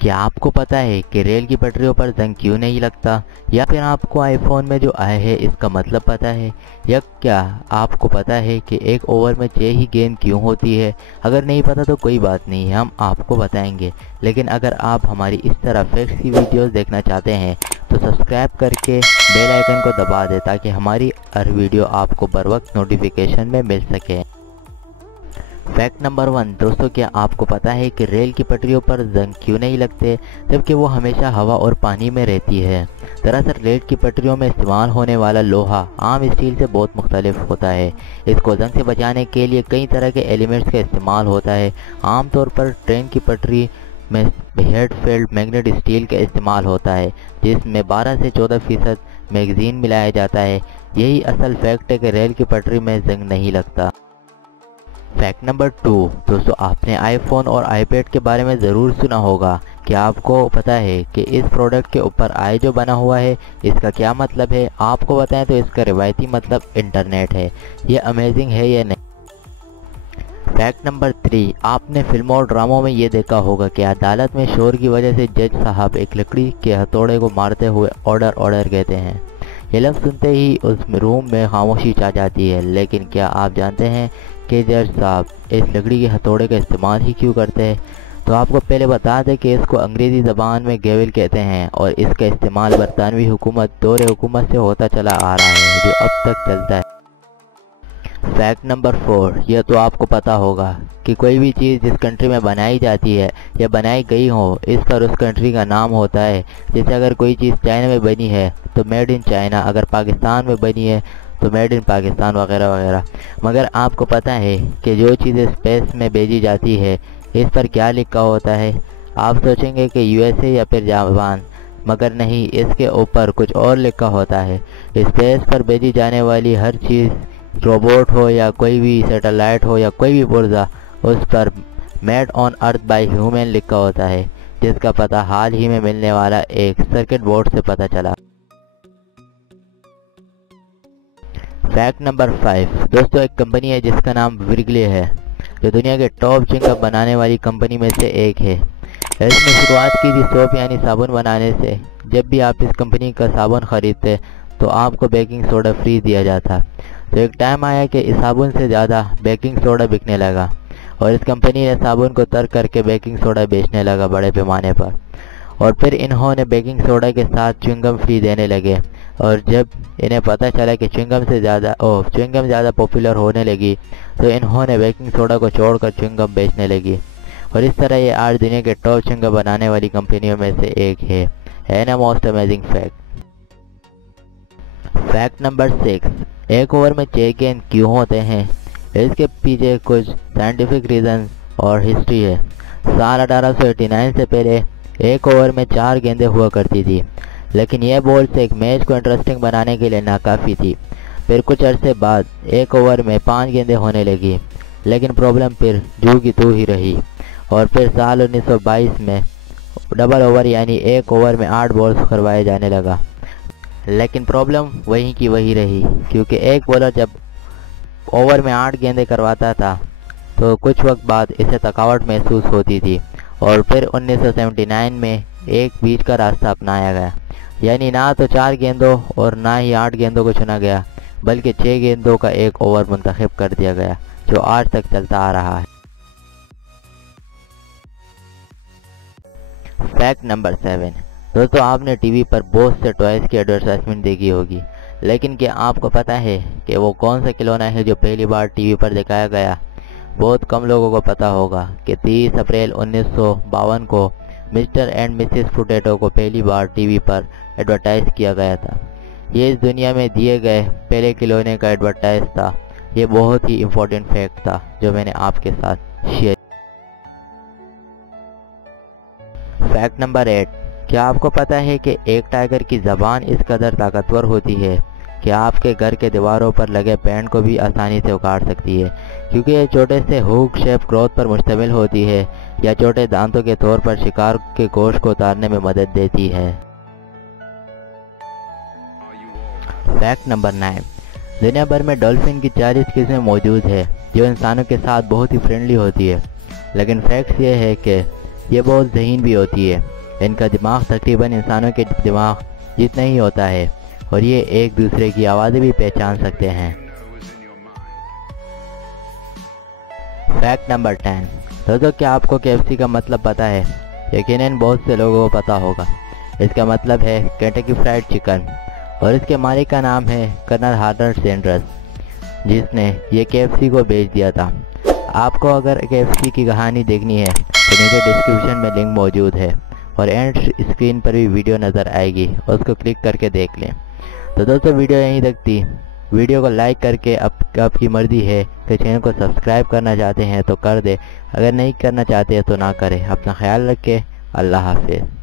کیا آپ کو پتا ہے کہ ریل کی پٹریوں پر زنگ کیوں نہیں لگتا؟ یا پھر آپ کو آئی فون میں جو آئے ہے اس کا مطلب پتا ہے؟ یا کیا آپ کو پتا ہے کہ ایک اوور میں 6 ہی گیند کیوں ہوتی ہے؟ اگر نہیں پتا تو کوئی بات نہیں، ہم آپ کو بتائیں گے۔ لیکن اگر آپ ہماری اس طرح فیکٹس کی ویڈیوز دیکھنا چاہتے ہیں تو سبسکرائب کر کے بیل آئیکن کو دبا دیں تاکہ ہماری ہر ویڈیو آپ کو بر وقت نوٹیفیکیشن میں مل سکے۔ فیکٹ نمبر 1 دوستو، کیا آپ کو پتا ہے کہ ریل کی پٹریوں پر زنگ کیوں نہیں لگتے جبکہ وہ ہمیشہ ہوا اور پانی میں رہتی ہے؟ دراصل ریل کی پٹریوں میں استعمال ہونے والا لوہا عام اسٹیل سے بہت مختلف ہوتا ہے۔ اس کو زنگ سے بچانے کے لیے کئی طرح کے ایلیمنٹس کا استعمال ہوتا ہے۔ عام طور پر ٹرین کی پٹری میں ہیڈ فیلڈ میگنیٹ اسٹیل کا استعمال ہوتا ہے جس میں 12 سے 14% میگزین ملایا جاتا ہے۔ یہی اصل فیکٹ ہے کہ ریل کی پٹری میں زنگ نہیں لگتا۔ فیکٹ نمبر 2 دوستو، آپ نے آئی فون اور آئی پیڈ کے بارے میں ضرور سنا ہوگا۔ کیا آپ کو پتا ہے کہ اس پروڈکٹ کے اوپر آئی جو بنا ہوا ہے اس کا کیا مطلب ہے؟ آپ کو بتائیں تو اس کا روایتی مطلب انٹرنیٹ ہے۔ یہ امیزنگ ہے یا نہیں؟ فیکٹ نمبر 3 آپ نے فلموں اور ڈراموں میں یہ دیکھا ہوگا کہ عدالت میں شور کی وجہ سے جج صاحب ایک لکڑی کے ہتھوڑے کو مارتے ہوئے آرڈر کہتے ہیں۔ یہ لفظ سنتے ہی اس روم میں خاموشی چھا جاتی ہے، لیکن کیا آپ جانتے ہیں کہ جج صاحب اس لکڑی کے ہتھوڑے کا استعمال ہی کیوں کرتے ہیں؟ تو آپ کو پہلے بتا دیں کہ اس کو انگریزی زبان میں گیول کہتے ہیں اور اس کا استعمال برطانوی حکومت دور حکومت سے ہوتا چلا آ رہا ہے جو اب تک چلتا ہے۔ فیکٹ نمبر 4 یہ تو آپ کو پتا ہوگا کہ کوئی بھی چیز جس کنٹری میں بنائی جاتی ہے یا بنائی گئی ہو اس پر اس کنٹری کا نام ہوتا ہے۔ جیسے اگر کوئی چیز چائنا میں بنی ہے تو میڈ ان چائنا، اگر پاکستان میں بنی ہے تو میڈ ان پاکستان وغیرہ وغیرہ۔ مگر آپ کو پتہ ہے کہ جو چیزیں اسپیس میں بھیجی جاتی ہے اس پر کیا لکھا ہوتا ہے؟ آپ سوچیں گے کہ یو ایس اے یا پھر جاپان، مگر نہیں، اس کے اوپر کچھ اور لکھا ہوتا ہے۔ اسپیس پر بھیجی جانے والی ہر چیز، روبوٹ ہو یا کوئی بھی سیٹلائٹ ہو یا کوئی بھی پرزہ، اس پر made on earth by human لکھا ہوتا ہے، جس کا پتہ حال ہی میں ملنے والا ایک سرکٹ بورڈ سے پتہ چلا۔ فیکٹ نمبر 5 دوستو، ایک کمپنی ہے جس کا نام ورگلے ہے جو دنیا کے ٹاپ چنگم بنانے والی کمپنی میں سے ایک ہے۔ اس نے شروعات کی تھی سوپ یعنی صابن بنانے سے۔ جب بھی آپ اس کمپنی کا صابن خریدتے تو آپ کو بیکنگ سوڈا فری دیا جاتا۔ تو ایک ٹائم آیا کہ اس صابن سے زیادہ بیکنگ سوڈا بکنے لگا اور اس کمپنی نے صابن کو ترک کر کے بیکنگ سوڈا بیچنے لگا بڑے پیمانے پر، اور پھر انہوں نے بیکنگ سوڈا کے ساتھ چوئنگم فری دینے لگے۔ اور جب انہیں پتہ چلا کہ چوئنگم زیادہ پاپولر ہونے لگی تو انہوں نے بیکنگ سوڈا کو چھوڑ کر چوئنگم بیچنے لگی، اور اس طرح یہ آج دنیا کے ٹاپ چوئنگم بنانے والی کمپنیوں میں سے ایک ہے نا most amazing fact. Fact number 6 ایک اوور میں 6 گیند کیوں ہوتے ہیں؟ اس کے پیچھے کچھ سائنٹیفک ریزنز اور ہسٹری ہے۔ سال 1889 سے پہلے ایک اوور میں 4 گیندیں ہوا کرتی تھی، لیکن یہ بول سے ایک میچ کو انٹرسٹنگ بنانے کے لیے ناکافی تھی۔ پھر کچھ عرصے بعد ایک اوور میں 5 گیندیں ہونے لگی، لیکن پرابلم پھر جو کی تو ہی رہی، اور پھر سال 1922 میں ڈبل اوور یعنی ایک اوور میں 8 بالز کروائے جانے لگا، لیکن پرابلم وہیں کی وہی رہی، کیونکہ ایک بولر جب اوور میں 8 گیندیں کرواتا تھا تو کچھ وقت بعد اسے تھکاوٹ محسوس ہوتی تھی، اور پھر 1979 میں ایک بیچ کا راستہ اپنایا گیا، یعنی نہ تو 4 گیندوں اور نہ ہی 8 گیندوں کو چنا گیا، بلکہ 6 گیندوں کا ایک اوور منتخب کر دیا گیا، جو آج تک چلتا آ رہا ہے۔ فیکٹ نمبر 7 دوستو، آپ نے ٹی وی پر بہت سے ٹوائز کی ایڈورٹائزمنٹ دیکھی ہوگی، لیکن کیا آپ کو پتہ ہے کہ وہ کون سا کھلونا ہے جو پہلی بار ٹی وی پر دکھایا گیا؟ بہت کم لوگوں کو پتہ ہوگا کہ 30 اپریل 1952 کو مسٹر اینڈ مسز پوٹیٹو کو پہلی بار ٹی وی پر ایڈورٹائز کیا گیا تھا۔ یہ اس دنیا میں دیے گئے پہلے کھلونے کا ایڈورٹائز تھا۔ یہ بہت ہی امپورٹنٹ فیکٹ تھا جو میں نے آپ کے ساتھ شیئر۔ فیکٹ نمبر 8 کیا آپ کو پتہ ہے کہ ایک ٹائگر کی زبان اس قدر طاقتور ہوتی ہے کہ آپ کے گھر کے دیواروں پر لگے پینٹ کو بھی آسانی سے اکھاڑ سکتی ہے، کیونکہ یہ چھوٹے سے ہوک شیپ گروتھ پر مشتمل ہوتی ہے یا چھوٹے دانتوں کے طور پر شکار کے گوشت کو اتارنے میں مدد دیتی ہے۔ فیکٹ نمبر 9 دنیا بھر میں ڈولفن کی 40 قسمیں موجود ہے جو انسانوں کے ساتھ بہت ہی فرینڈلی ہوتی ہے، لیکن فیکٹ یہ ہے کہ یہ بہت ذہین بھی ہوتی ہے۔ ان کا دماغ تقریباً انسانوں کے دماغ جتنا ہی ہوتا ہے اور یہ ایک دوسرے کی آوازیں بھی پہچان سکتے ہیں۔ Fact number 10۔ دوستو کیا آپ کو KFC کا مطلب پتا ہے؟ یقیناً بہت سے لوگوں کو پتا ہوگا۔ اس کا مطلب ہے کینٹکی فرائیڈ چکن، اور اس کے مالک کا نام ہے کرنل ہارلڈ سینڈرس، جس نے یہ KFC کو بیچ دیا تھا۔ آپ کو اگر KFC کی کہانی دیکھنی ہے تو نیچے ڈسکرپشن میں لنک موجود ہے، اور اینڈ اسکرین پر بھی ویڈیو نظر آئے گی، اس کو کلک کر کے دیکھ لیں۔ تو دوستو ویڈیو یہیں تک تھی۔ ویڈیو کو لائک کر کے آپ کی مرضی ہے کہ چینل کو سبسکرائب کرنا چاہتے ہیں تو کر دے، اگر نہیں کرنا چاہتے تو نہ کریں۔ اپنا خیال رکھیں۔ اللہ حافظ۔